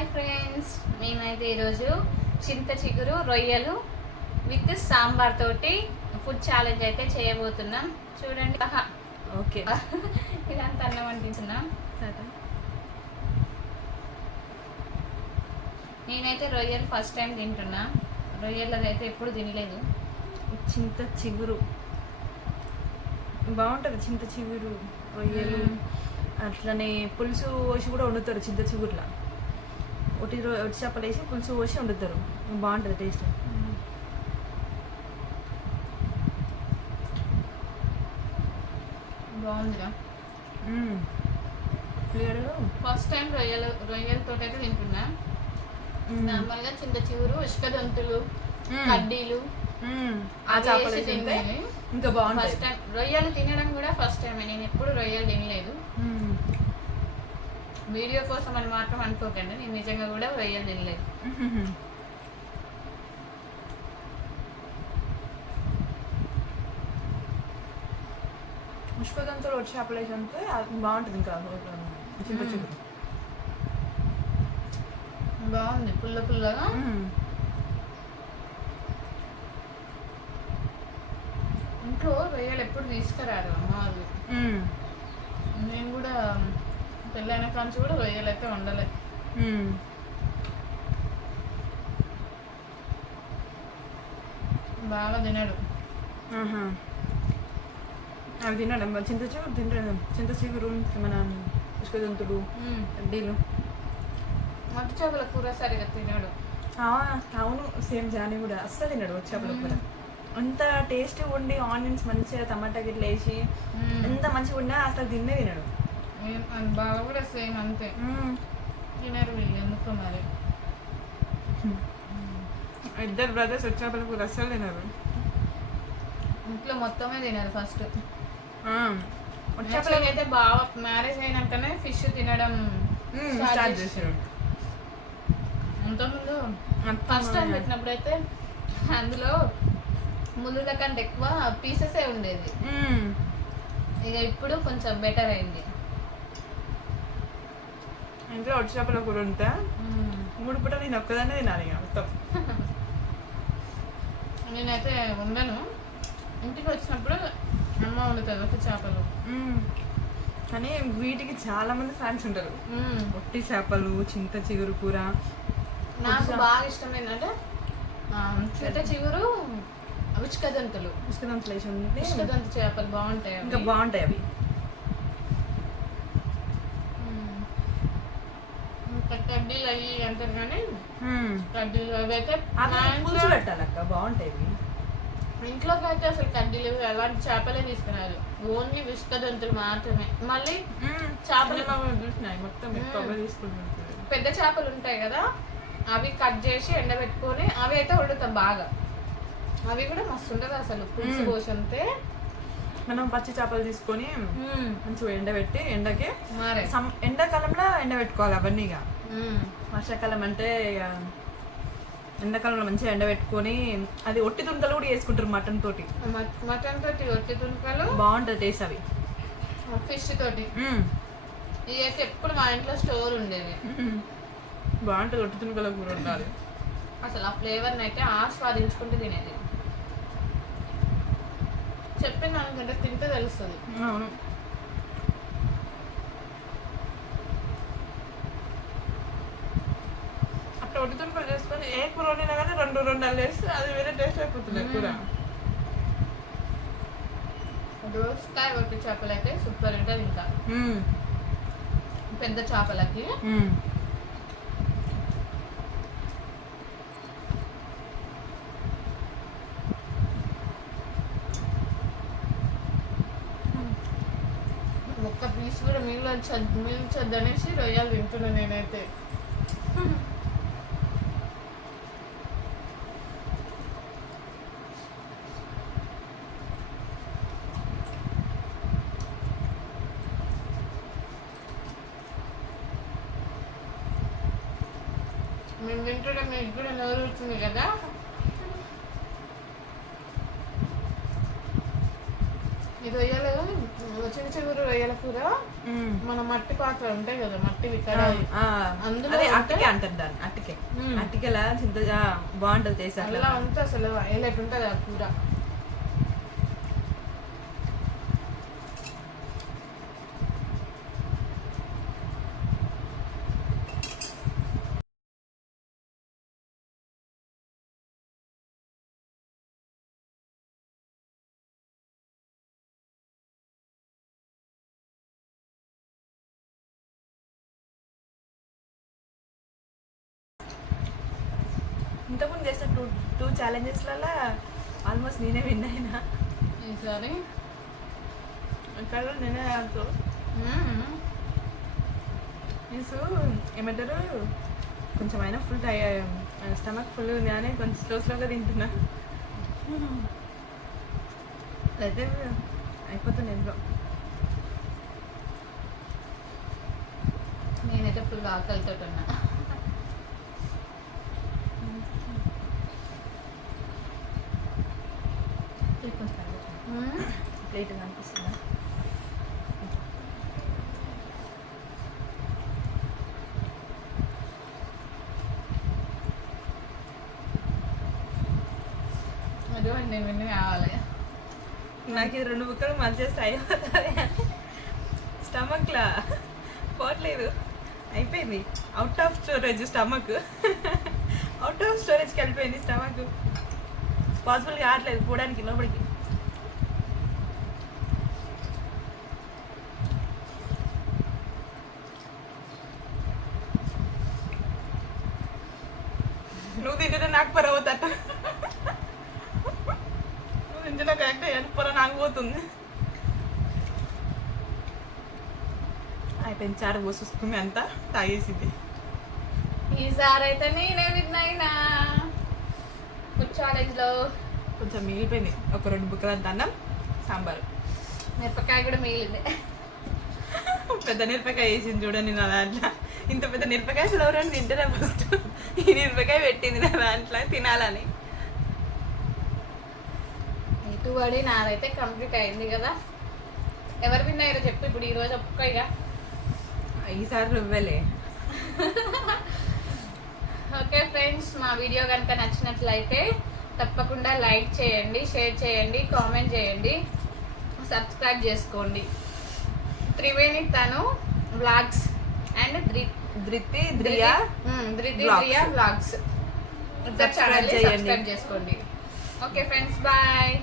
Hi friends, మేమైతే ఈరోజు చింత చిగురు రొయ్యలు విత్ సాంబార్ తోటి ఫుడ్ ఛాలెంజ్ అయితే చేయబోతున్నాం. చూడండి. ఓకే ఇదంతా అన్నం వండించున్నాం. నేనైతే రొయ్యలు ఫస్ట్ టైం తింటున్నా. రొయ్యలు అయితే ఎప్పుడు తినలేదు. చింత చిగురు బాగుంటుంది. చింత చిగురు రొయ్యలు అట్లనే పులుసు పోసి కూడా వండుతారు. చింత చిగురులా ఒట్టి చేపలు వేసి పులుసు పోసి వండుతారు. బాగుంటుంది టేస్ట్. బాగుందిరా. ఫస్ట్ టైం రొయ్యలతో అయితే తింటున్నా. నార్మల్గా చింత చిగురు, ఇసుక దొంతులు, కడ్డీలు ఇంకా బాగుంటుంది. ఫస్ట్ టైం రొయ్యలు తినడం కూడా ఫస్ట్ టైం. నేను ఎప్పుడు రొయ్యలు తినలేదు. వీడియో కోసం అని మాత్రం అనుకోకండి, నేను నిజంగా కూడా రొయ్యలు తినలేదు. పుష్పదంతో వచ్చి చేపలేసి అంటే బాగుంటుంది. ఇంకా చింత చిగురు బాగుంది, పుల్ల పుల్లగా. ఇంట్లో రొయ్యలు ఎప్పుడు తీసుకురారు అమ్మ వాళ్ళు. నేను కూడా పెళ్ళైన కాంచి కూడా రొయ్యలు అయితే వండలే. బాగా తినడు. అవి తినడం చింత చిగురు తింటాడు. చింత చిగురు మన పుష్పదంతులు, కడ్డీలు, మట్టి చేపల కూర సరిగా తినడు. అవును, సేమ్ జాని కూడా అస్సలు తినడు. చేపల కూర అంత టేస్ట్ ఉండి ఆనియన్స్ మంచిగా టమాటా గిట్ల వేసి ఎంత మంచిగా ఉన్నా అసలు తిన్నే తినడు. బాగా కూడా సేమ్ అంతే తినరు వీళ్ళు, ఎందుకు మరి. ఇద్దరు బ్రదర్స్ చేపల కూర అస్సలు తినరు. ఇంట్లో మొత్తమే తినరు. ఫస్ట్ అయితే బాగా మ్యారేజ్ అయినాకనే ఫిష్ తినడం స్టార్ట్ చేశారు. అంతకుముందు ఫస్ట్ టైం పెట్టినప్పుడు అయితే అందులో ముళ్ళ కంటే ఎక్కువ పీసెసే ఉండేది. ఇక ఇప్పుడు కొంచెం బెటర్ అయింది. ఇంట్లో వచ్చి చేపల కూర ఉంటే 3 పూట నేను ఒక్కదాన్నే తినాలి మొత్తం. నేనైతే ఉండను. ఇంటికి వచ్చినప్పుడు అమ్మ వండుతుంది ఒక చేపలు. కానీ వీటికి చాలా మంది ఫ్యాన్స్ ఉంటారు. ఒట్టి చేపలు, చింత చిగురు కూర. నాకు బాగా ఇష్టం ఏంటంటే చింత చిగురు, ఉచికదంతులు. ఉచికదంతులు వేసి ఉంది. ఉచికదంత చేపలు బాగుంటాయి. ఇంకా బాగుంటాయి అవి. కడ్డీలు అవి అంటారు కానీ కడ్డీలు అవి అయితే పెట్టాలక్క బాగుంటాయి. ఇంట్లోకి అయితే అసలు కడ్డీలు అలాంటి చేపలే తీసుకున్నారు. ఓన్లీ ఉచికదంతులు మాత్రమే. మళ్ళీ చేపలు మొత్తం పెద్ద చేపలు ఉంటాయి కదా, అవి కట్ చేసి ఎండబెట్టుకొని అవి అయితే వండుతాం బాగా. అవి కూడా మస్తు ఉండదు అసలు. పులుసు పోసంతే మనం పచ్చి చేపలు తీసుకొని మంచిగా ఎండబెట్టి ఎండకి మారే ఎండాకాలంలో ఎండబెట్టుకోవాలి అవన్నీ. ఇక వర్షాకాలం అంటే ఇక ఎండాకాలంలో మంచిగా ఎండబెట్టుకొని అది ఒట్టి తుంటలు కూడా వేసుకుంటారు. మటన్ తోటి ఒట్టి తుంటలు బాగుంటుంది టేస్ట్. అవి ఫిష్ తోటి ఇవి అయితే ఎప్పుడు మా ఇంట్లో స్టోర్ ఉండేది. బాగుంటుంది. ఒట్టి తుంటల కూర ఉండాలి. అసలు ఆ ఫ్లేవర్ని అయితే ఆస్వాదించుకుంటూ తినేది. చెప్పింది అనుకుంటే తింటే తెలుస్తుంది. అవును. అట్లా ఒట్టి తుంటలు చేసుకొని ఏ కూర వండినా కానీ 2 వేస్తే అది వేరే టేస్ట్ అయిపోతుంది కూర. దోసకాయ ఒట్టి చేపలు అయితే సూపర్ ఉంటుంది. ఇంకా పెద్ద చేపలకి ఒక్క పీస్ కూడా మిగిల్చొద్దు అనేసి రొయ్యలు తింటున్నాను నేనైతే. మేము తింటుంటే మీకు కూడా నోరు వచ్చింది కదా. ఈ రొయ్యలు చిన్న చిగురు రొయ్యల కూర మన మట్టి పాత్ర ఉంటాయి కదా మట్టి కడాయి అందులో అదే అట్టికే అంటారు దాన్ని అట్టికే అట్టికెలా చింత బాగుంటది టేస్ట్ అట్లా అలా ఉంటే అసలు హైలైట్ ఉంటుంది ఆ కూర. ఇంతకుముందు చేసిన టూ ఛాలెంజెస్లలో ఆల్మోస్ట్ నేనే విన్ అయినా. ఈసారి అక్కడ నేనే ఆడుతూ మీన్స్ ఏమంటారు కొంచెం అయినా ఫుల్ స్టమక్ ఫుల్ ఉంది అని కొంచెం స్లోగా తింటున్నా. అయితే అయిపోతుంది ఎందులో. నేనైతే ఫుల్ ఆకలితో ఉన్నా. ప్లేట్ కనిపిస్తుందా? అదే నేను విన్ని కావాలి. నాకు ఇది 2 బుక్కలు మధ్యస్తే అయిపోతుంది అని స్టమక్లా పోవట్లేదు, అయిపోయింది. Out of storage stomach, out of స్టోరేజ్కి వెళ్ళిపోయింది స్టమక్. పాసిబుల్ కావట్లేదు పోవడానికి లోపలికి. నువ్వు తింటే నాకు పొర అవుతాట, నువ్వు తింటే కరెక్ట్ అయ్యాను పొర నాకు పోతుంది. అయిపోయింది, చారు పోసేసుకుని అంతా తాగేసింది. ఈసారి అయితే నేనే విన్ అయినా ఫుడ్ ఛాలెంజ్లో. కొంచెం మిగిలిపోయింది, ఒక 2 బుక్కలు అంత అన్నం సాంబారు, మిరపకాయ కూడా మిగిలింది. పెద్ద మిరపకాయ వేసింది చూడండి నా దాంట్లో. ఇంత పెద్ద మిరపకాయ అసలు ఎవరైనా తింటారా ఫస్ట్? ఈ మిరపకాయ పెట్టింది నా దాంట్లో తినాలని. ఇటుబడి నాదైతే కంప్లీట్ అయింది కదా. ఎవరు విన్ అయ్యారో చెప్పు ఇప్పుడు ఈరోజు ఒక్క. ఇక ఈసారి నువ్వేలే. ఓకే ఫ్రెండ్స్, మా వీడియో కనుక నచ్చినట్లయితే తప్పకుండా లైక్ చేయండి, షేర్ చేయండి, కామెంట్ చేయండి, సబ్స్క్రైబ్ చేసుకోండి. త్రివేణి తను vlogs and Dhriti Driya vlogs channel subscribe చేసుకోండి. Okay friends, bye.